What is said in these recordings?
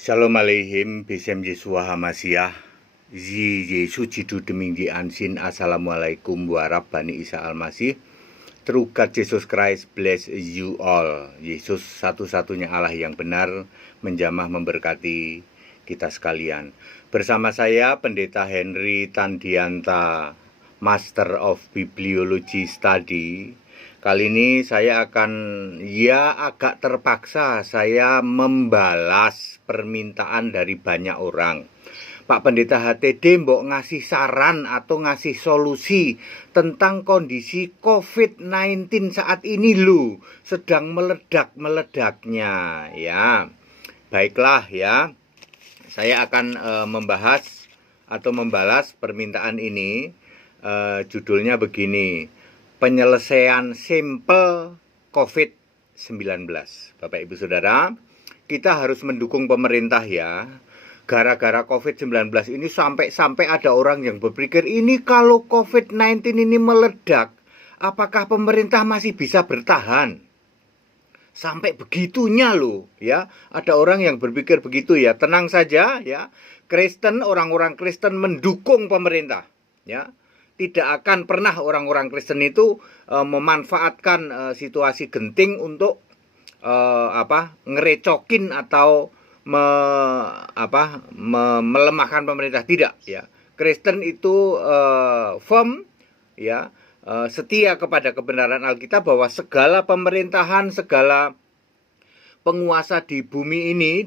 Shalom aleihim, Besem Yesua Hamasiah, Zi Yesu Jidu Deming Di Ansin, Assalamualaikum warahmatullahi Isa Al-Masih. True God Jesus Christ bless you all. Yesus satu-satunya Allah yang benar, menjamah memberkati kita sekalian. Bersama saya Pendeta Henry Tandianta, Master of Bibliology Study. Kali ini saya akan, agak terpaksa saya membalas permintaan dari banyak orang. Pak Pendeta HTD mbok ngasih saran atau ngasih solusi tentang kondisi COVID-19 saat ini loh, sedang meledak-meledaknya ya. Baiklah ya, saya akan membahas atau membalas permintaan ini. Judulnya begini: penyelesaian simpel COVID-19. Bapak Ibu Saudara, kita harus mendukung pemerintah ya. Gara-gara COVID-19 ini sampai ada orang yang berpikir, ini kalau COVID-19 ini meledak, apakah pemerintah masih bisa bertahan? Sampai begitunya loh ya. Ada orang yang berpikir begitu ya. Tenang saja ya. Kristen, orang-orang Kristen mendukung pemerintah ya. Tidak akan pernah orang-orang Kristen itu memanfaatkan situasi genting untuk ngerecokin atau melemahkan pemerintah. Tidak ya. Kristen itu firm ya, setia kepada kebenaran Alkitab bahwa segala pemerintahan, segala penguasa di bumi ini,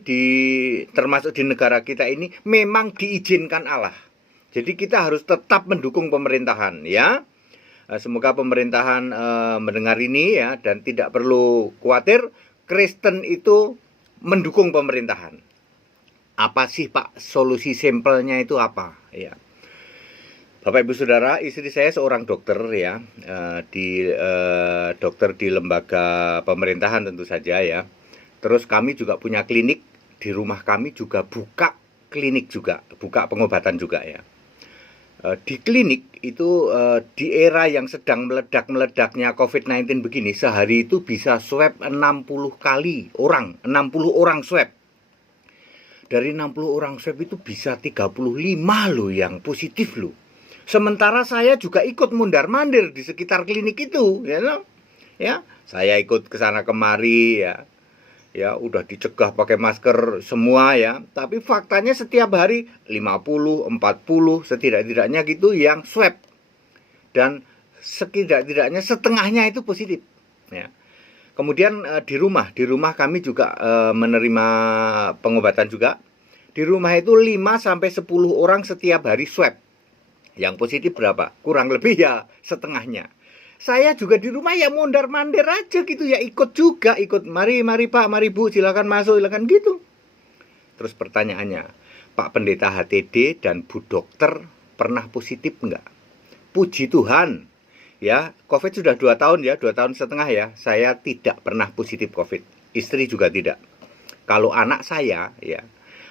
termasuk di negara kita ini, memang diizinkan Allah. Jadi kita harus tetap mendukung pemerintahan ya. Semoga pemerintahan mendengar ini ya, dan tidak perlu khawatir, Kristen itu mendukung pemerintahan. Apa sih Pak solusi simpelnya itu apa ya? Bapak Ibu Saudara, istri saya seorang dokter ya, dokter di lembaga pemerintahan tentu saja ya. Terus kami juga punya klinik, di rumah kami juga buka klinik juga, buka pengobatan juga ya. Di klinik itu di era yang sedang meledak-meledaknya COVID-19 begini, sehari itu bisa swab 60 kali orang, 60 orang swab. Dari 60 orang swab itu bisa 35 loh yang positif loh. Sementara saya juga ikut mundar-mandir di sekitar klinik itu, ya, ya. Saya ikut ke sana kemari ya. Ya, udah dicegah pakai masker semua ya. Tapi faktanya setiap hari 50, 40 setidak-tidaknya gitu yang swab. Dan setidak-tidaknya setengahnya itu positif ya. Kemudian di rumah kami juga menerima pengobatan juga. Di rumah itu 5 sampai 10 orang setiap hari swab. Yang positif berapa? Kurang lebih ya setengahnya. Saya juga di rumah ya mondar-mandir aja gitu ya, ikut mari Pak, mari Bu, silakan masuk, silakan gitu. Terus pertanyaannya, Pak Pendeta HTD dan Bu Dokter pernah positif enggak? Puji Tuhan ya, COVID sudah 2 tahun ya, 2 tahun setengah ya, saya tidak pernah positif COVID. Istri juga tidak. Kalau anak saya ya,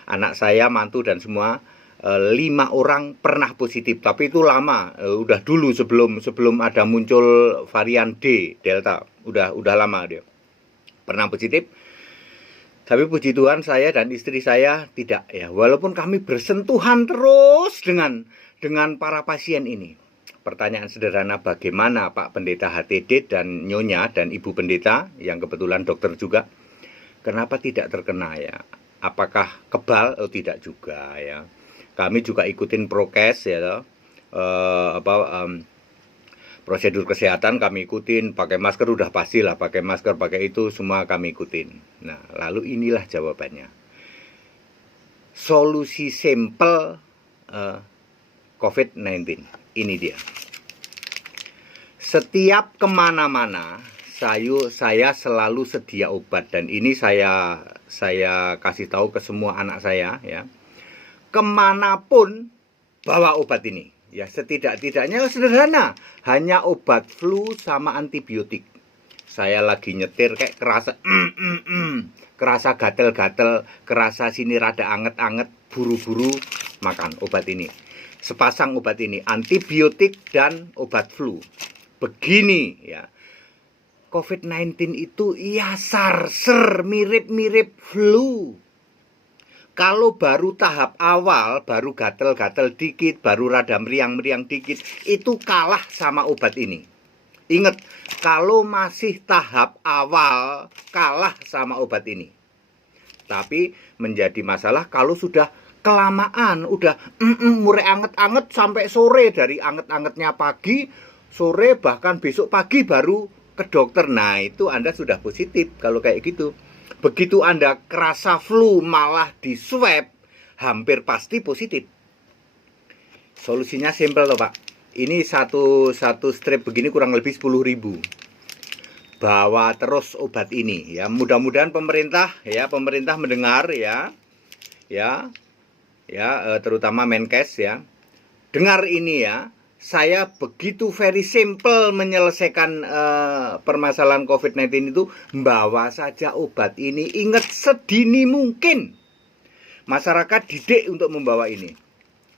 anak saya, mantu dan semua 5 orang pernah positif, tapi itu lama, udah dulu sebelum ada muncul varian Delta, udah lama dia pernah positif. Tapi puji Tuhan saya dan istri saya tidak ya, walaupun kami bersentuhan terus dengan para pasien ini. Pertanyaan sederhana, bagaimana Pak Pendeta HTD dan Nyonya dan Ibu Pendeta yang kebetulan dokter juga, kenapa tidak terkena ya? Apakah kebal? Oh, tidak juga ya. Kami juga ikutin prokes ya, prosedur kesehatan kami ikutin, pakai masker udah pastilah, pakai masker, pakai itu semua kami ikutin. Nah, lalu inilah jawabannya. Solusi simpel COVID-19 ini dia. Setiap kemana-mana saya selalu sedia obat, dan ini saya kasih tahu ke semua anak saya ya. Kemanapun bawa obat ini ya, setidak-tidaknya sederhana, hanya obat flu sama antibiotik. Saya lagi nyetir kayak kerasa gatel-gatel, kerasa sini rada anget-anget, buru-buru makan obat ini, sepasang obat ini, antibiotik dan obat flu. Begini ya, COVID-19 itu ya sarser, mirip-mirip flu. Kalau baru tahap awal, baru gatel-gatel dikit, baru rada meriang-meriang dikit, itu kalah sama obat ini. Ingat, kalau masih tahap awal, kalah sama obat ini. Tapi menjadi masalah kalau sudah kelamaan, udah mulai anget-anget sampai sore, dari anget-angetnya pagi, sore bahkan besok pagi baru ke dokter. Nah, itu Anda sudah positif kalau kayak gitu. Begitu Anda kerasa flu malah di swab, hampir pasti positif. Solusinya simpel loh Pak. Ini satu strip begini kurang lebih 10.000. Bawa terus obat ini ya. Mudah-mudahan pemerintah mendengar terutama Menkes ya. Dengar ini ya. Saya begitu very simple menyelesaikan permasalahan COVID-19 itu, bawa saja obat ini. Ingat, sedini mungkin masyarakat didik untuk membawa ini.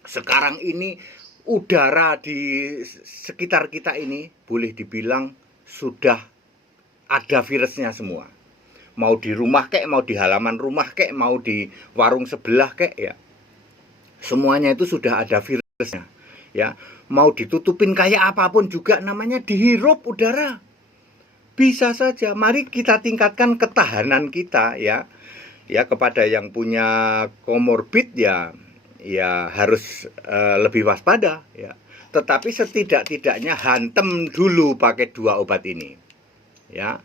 Sekarang ini udara di sekitar kita ini boleh dibilang sudah ada virusnya semua. Mau di rumah kek, mau di halaman rumah kek, mau di warung sebelah kek ya. Semuanya itu sudah ada virusnya. Ya, mau ditutupin kayak apapun juga namanya dihirup udara. Bisa saja. Mari kita tingkatkan ketahanan kita ya. Ya, kepada yang punya komorbid ya harus lebih waspada ya. Tetapi setidak-tidaknya hantem dulu pakai 2 obat ini. Ya.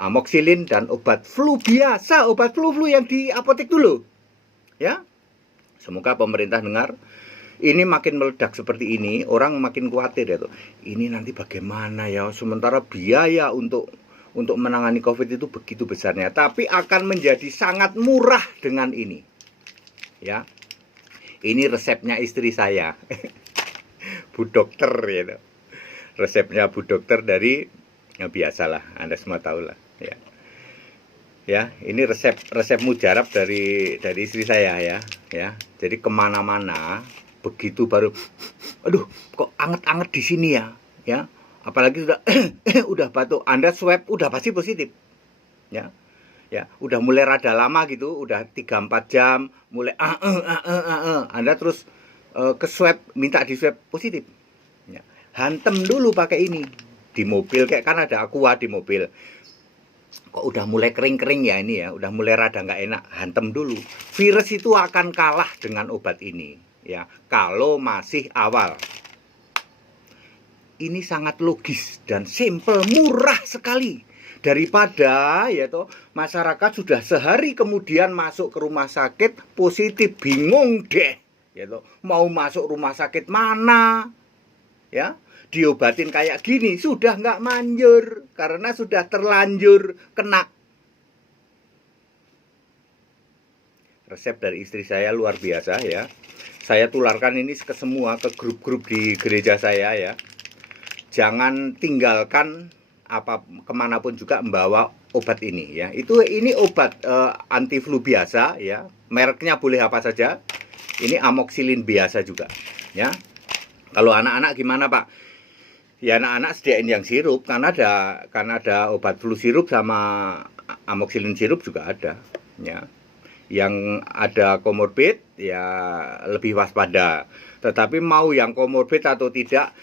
Amoxicillin dan obat flu biasa, obat flu yang di apotek dulu. Ya. Semoga pemerintah dengar. Ini makin meledak seperti ini, orang makin khawatir ya tuh. Ini nanti bagaimana ya? Sementara biaya untuk menangani COVID itu begitu besarnya, tapi akan menjadi sangat murah dengan ini. Ya. Ini resepnya istri saya. Bu dokter ya. Resepnya Bu dokter dari ya biasalah, Anda semua tahu lah ya. Ya, ini resep mujarab dari istri saya ya. Jadi kemana-mana begitu baru, aduh kok anget-anget di sini ya, apalagi sudah udah batuk, Anda swab udah pasti positif, ya, udah mulai rada lama gitu, udah 3-4 jam, mulai Anda terus ke swab, minta di swab positif, ya. Hantem dulu pakai ini di mobil, kayak kan ada aqua di mobil, kok udah mulai kering-kering ya ini ya, udah mulai rada nggak enak, hantem dulu. Virus itu akan kalah dengan obat ini. Ya, kalau masih awal. Ini sangat logis dan simple, murah sekali. Daripada masyarakat sudah sehari kemudian masuk ke rumah sakit positif, bingung deh. Mau masuk rumah sakit mana? Ya, diobatin kayak gini sudah nggak manjur karena sudah terlanjur kena. Resep dari istri saya luar biasa ya. Saya tularkan ini ke semua, ke grup-grup di gereja saya ya. Jangan tinggalkan kemanapun juga membawa obat ini ya. Ini obat anti flu biasa ya. Mereknya boleh apa saja. Ini amoxicillin biasa juga ya. Kalau anak-anak gimana Pak? Ya anak-anak sediain yang sirup, karena ada obat flu sirup sama amoxicillin sirup juga ada ya. Yang ada komorbid ya lebih waspada. Tetapi mau yang komorbid atau tidak,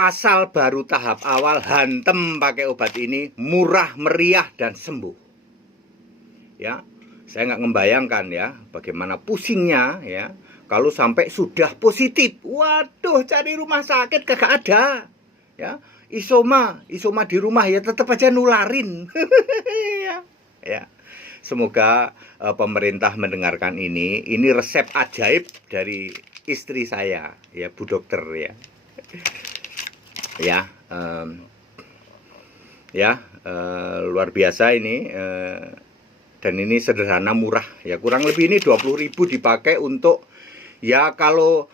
asal baru tahap awal, hantem pakai obat ini, murah, meriah dan sembuh. Ya, saya nggak ngembayangkan ya bagaimana pusingnya ya kalau sampai sudah positif. Waduh, cari rumah sakit kagak ada. Ya, isoma di rumah ya tetap aja nularin. ya. Semoga pemerintah mendengarkan ini. Ini resep ajaib dari istri saya, ya Bu Dokter ya. Luar biasa ini. Dan ini sederhana, murah ya. Kurang lebih ini 20.000 dipakai untuk ya kalau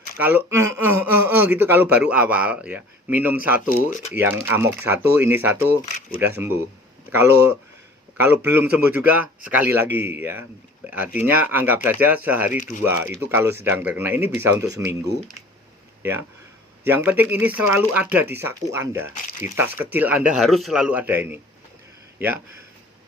gitu, kalau baru awal ya. Minum 1, yang amok 1, ini 1 udah sembuh. Kalau belum sembuh juga sekali lagi ya. Artinya anggap saja sehari 2. Itu kalau sedang terkena. Ini bisa untuk seminggu ya. Yang penting ini selalu ada di saku Anda. Di tas kecil Anda harus selalu ada ini. Ya.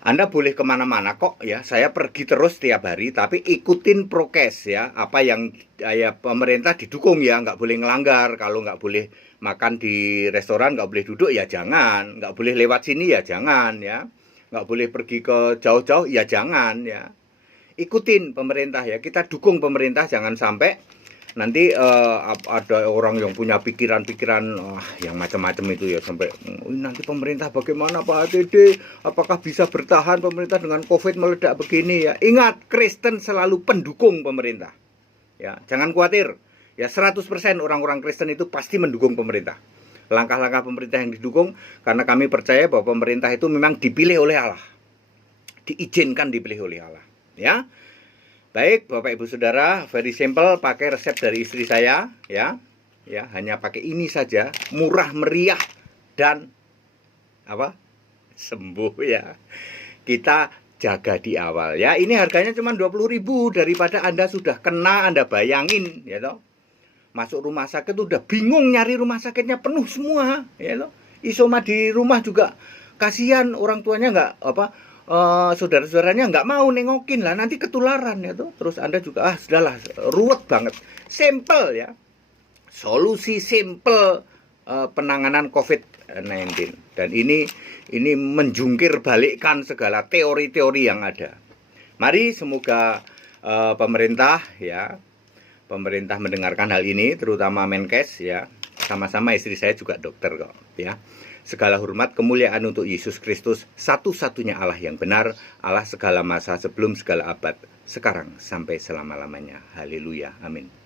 Anda boleh kemana-mana kok ya, saya pergi terus tiap hari, tapi ikutin prokes ya, apa yang ya, pemerintah didukung ya, nggak boleh ngelanggar. Kalau nggak boleh makan di restoran, nggak boleh duduk ya jangan, nggak boleh lewat sini ya jangan ya, nggak boleh pergi ke jauh-jauh ya jangan ya. Ikutin pemerintah ya, kita dukung pemerintah, jangan sampai nanti ada orang yang punya pikiran-pikiran yang macam-macam itu ya, sampai nanti pemerintah bagaimana Pak ATD, apakah bisa bertahan pemerintah dengan COVID meledak begini ya. Ingat, Kristen selalu pendukung pemerintah ya, jangan khawatir ya. 100% orang-orang Kristen itu pasti mendukung pemerintah, langkah-langkah pemerintah yang didukung, karena kami percaya bahwa pemerintah itu memang dipilih oleh Allah, diizinkan dipilih oleh Allah ya. Baik, Bapak Ibu Saudara, very simple, pakai resep dari istri saya ya. Ya, hanya pakai ini saja, murah meriah dan apa? Sembuh ya. Kita jaga di awal ya. Ini harganya cuma 20.000, daripada Anda sudah kena, Anda bayangin ya toh. Masuk rumah sakit udah bingung nyari rumah sakitnya penuh semua ya toh. Isoma di rumah juga kasihan, orang tuanya nggak saudara-saudaranya nggak mau nengokin lah, nanti ketularan ya tuh. Terus Anda juga sudahlah, ruwet banget. Simple ya, solusi simple penanganan COVID-19. Dan ini menjungkir balikkan segala teori-teori yang ada. Mari semoga pemerintah mendengarkan hal ini, terutama Menkes ya. Sama-sama istri saya juga dokter kok ya. Segala hormat kemuliaan untuk Yesus Kristus, satu-satunya Allah yang benar, Allah segala masa sebelum segala abad, sekarang sampai selama-lamanya. Haleluya, amin.